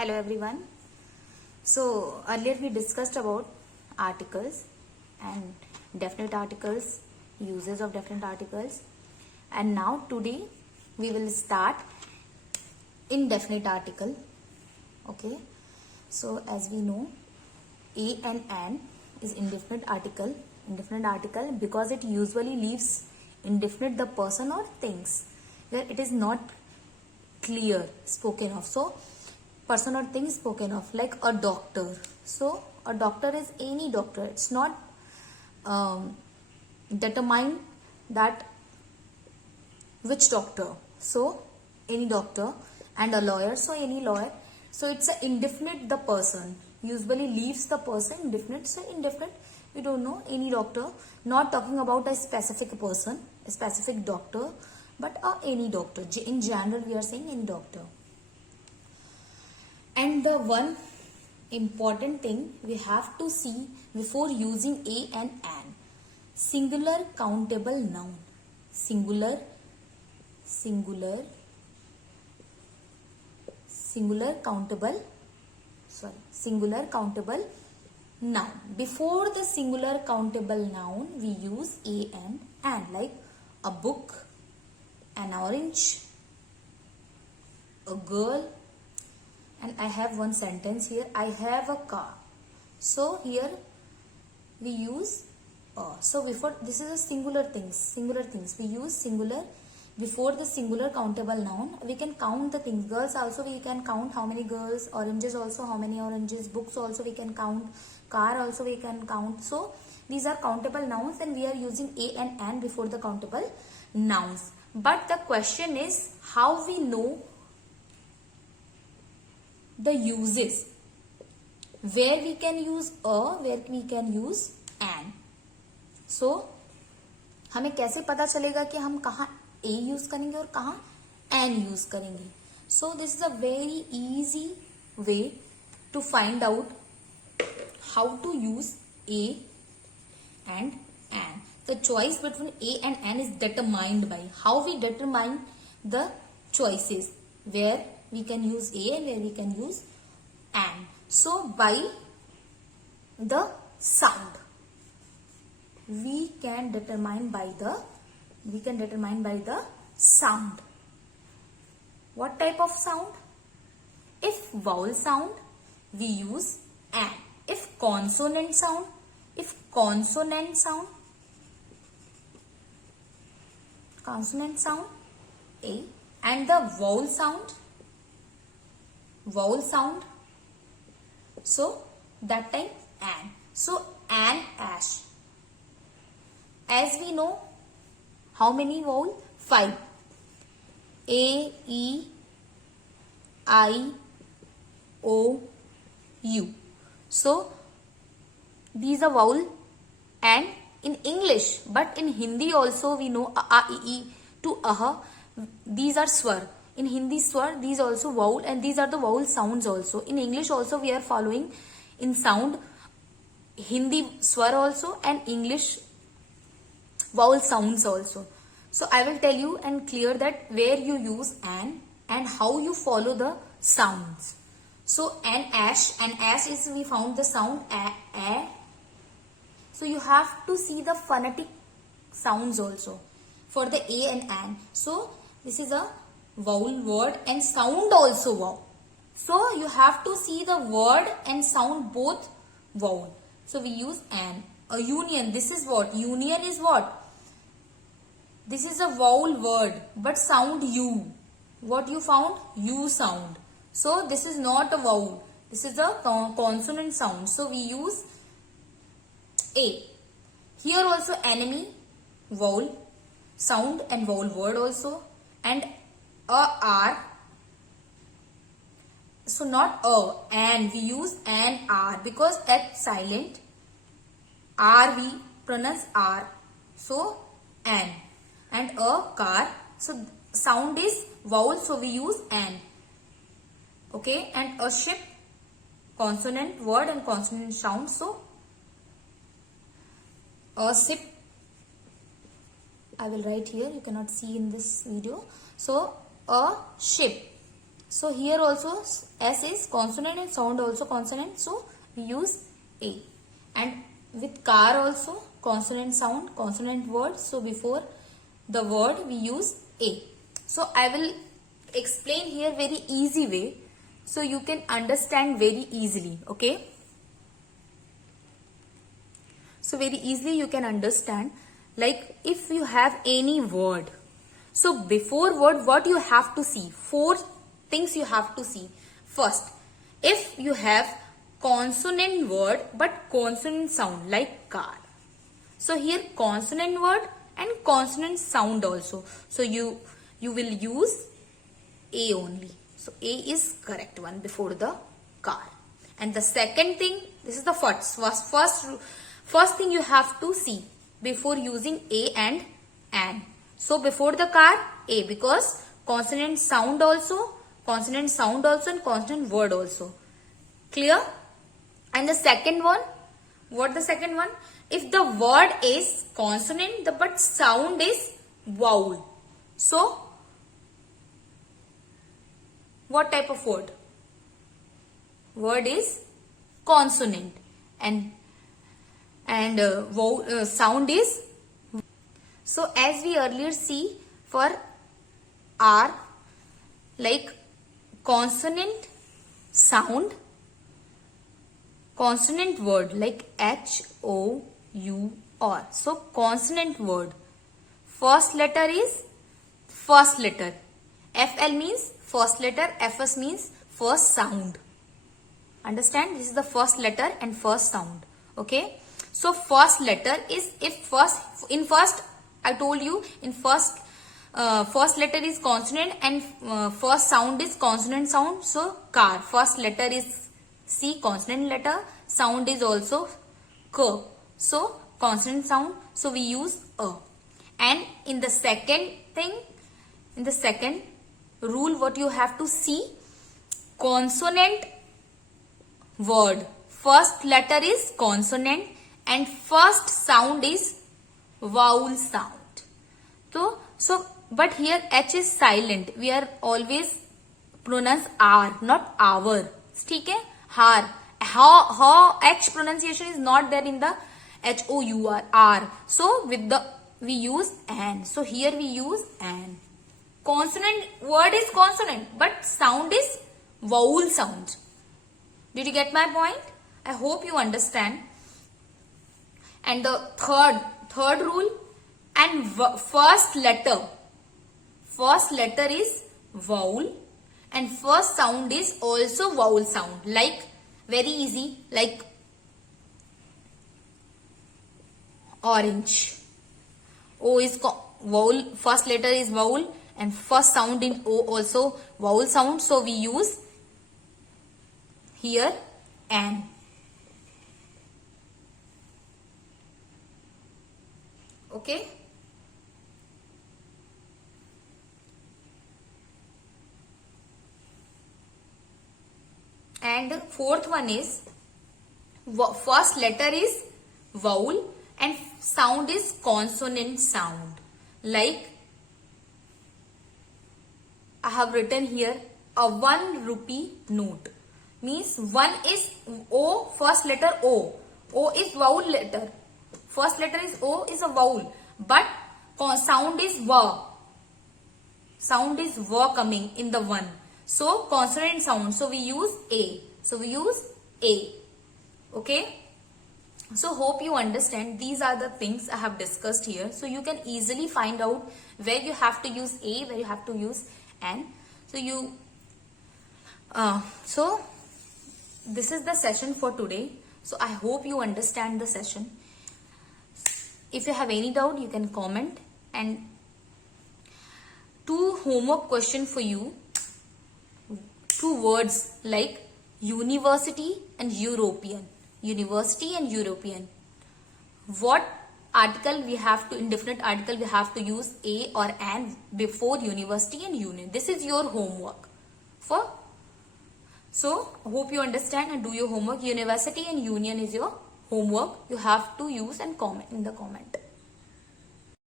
Hello everyone. So earlier we discussed about articles and definite articles, uses of definite articles, and now today we will start indefinite article. Okay. So as we know, a and an is indefinite article. Indefinite article because it usually leaves indefinite the person or things where it is not clear spoken of. So person or thing spoken of, like a doctor. So a doctor is any doctor. It's not determined that which doctor. So any doctor, and a lawyer. So any lawyer. So it's a indefinite the person. Usually leaves the person indefinite. So indefinite, we don't know, any doctor. Not talking about a specific person, a specific doctor, but any doctor. In general, we are saying any doctor. And the one important thing we have to see before using a and an: singular countable noun. Singular countable noun. Before the singular countable noun, we use a and an, like a book, an orange, a girl. And I have one sentence here: I have a car. So here we use so before, this is a singular things. We use singular before the singular countable noun. We can count the things. Girls also we can count how many girls. Oranges also how many oranges. Books also we can count. Car also we can count. So these are countable nouns, and we are using a and an before the countable nouns. But the question is, how we know the uses, where we can use where we can use an. So हमें कैसे पता चलेगा कि हम कहाँ a use करेंगे और कहाँ an यूज करेंगे? So this is a very easy way to find out how to use a and an. The choice between a and an is determined by how we determine the choices, where we can use a and where we can use an. So by the sound, we can determine by the sound. What type of sound? If vowel sound, we use an. If consonant sound, a. And the vowel sound, so that time an. So an, ash. As we know, how many vowel? 5. A, E, I, O, U. So these are vowel and in English, but in Hindi also we know a, e to aha. These are swar. In Hindi swar, these also vowel, and these are the vowel sounds also. In English also we are following in sound Hindi swar also and English vowel sounds also. So I will tell you and clear that where you use an and how you follow the sounds. So an ash is, we found the sound a. So you have to see the phonetic sounds also for the a and an. So this is a vowel word and sound also vowel. So you have to see the word and sound both vowel. So we use an. A union, this is what? Union is what? This is a vowel word but sound u. What you found? U sound. So this is not a vowel. This is a consonant sound. So we use a. Here also enemy, vowel, sound and vowel word also, and a, r. So not a, and we use an, r, because at silent r we pronounce r. So an. And a, car. So sound is vowel, so we use an. Okay, and a ship, consonant word and consonant sound. So a ship, I will write here, you cannot see in this video. So a ship. So here also S is consonant and sound also consonant. So we use A. And with car also consonant sound, consonant word. So before the word we use A. So I will explain here very easy way. So you can understand very easily. Okay. So very easily you can understand. Like if you have any word. So before word, what you have to see? 4 things you have to see. First, if you have consonant word but consonant sound like car. So here consonant word and consonant sound also. So you will use A only. So A is correct one before the car. And the second thing, this is the first thing you have to see before using A and an. So before the car, A, because consonant sound also and consonant word also. Clear? And the second one, what the second one? If the word is consonant but sound is vowel. So what type of word? Word is consonant and sound is. So as we earlier see for R, like consonant sound, consonant word like H, O, U, R. So consonant word, first letter is first letter. FL means first letter, FS means first sound. Understand? This is the first letter and first sound. Okay. So first letter is, in first I told you in first letter is consonant and first sound is consonant sound. So car, first letter is C, consonant letter, sound is also K. So consonant sound, so we use A. And in the second thing, in the second rule, what you have to see, consonant word, first letter is consonant and first sound is vowel sound. So but here H is silent. We are always pronounce R, not our. ठीक है? Har. How H pronunciation is not there in the HOUR, R. So with the we use an. So here we use an. Consonant word is consonant, but sound is vowel sound. Did you get my point? I hope you understand. And the third rule, and first letter is vowel and first sound is also vowel sound. Like very easy, like orange. O is vowel, first letter is vowel and first sound in O also vowel sound. So we use here an. Okay. And fourth one is first letter is vowel and sound is consonant sound. Like I have written here a 1 rupee note. Means 1 is O, first letter O. O is vowel letter. First letter is O, is a vowel. But sound is V. Sound is V coming in the 1. So consonant sound. So we use A. Okay. So hope you understand. These are the things I have discussed here. So you can easily find out where you have to use A, where you have to use N. So this is the session for today. So I hope you understand the session. If you have any doubt, you can comment. And 2 homework question for you. 2 words like university and European. University and European. What article we have to, in different article we have to use A or an before university and union. This is your homework. So hope you understand and do your homework. University and union is your homework. You have to use and comment in the comment.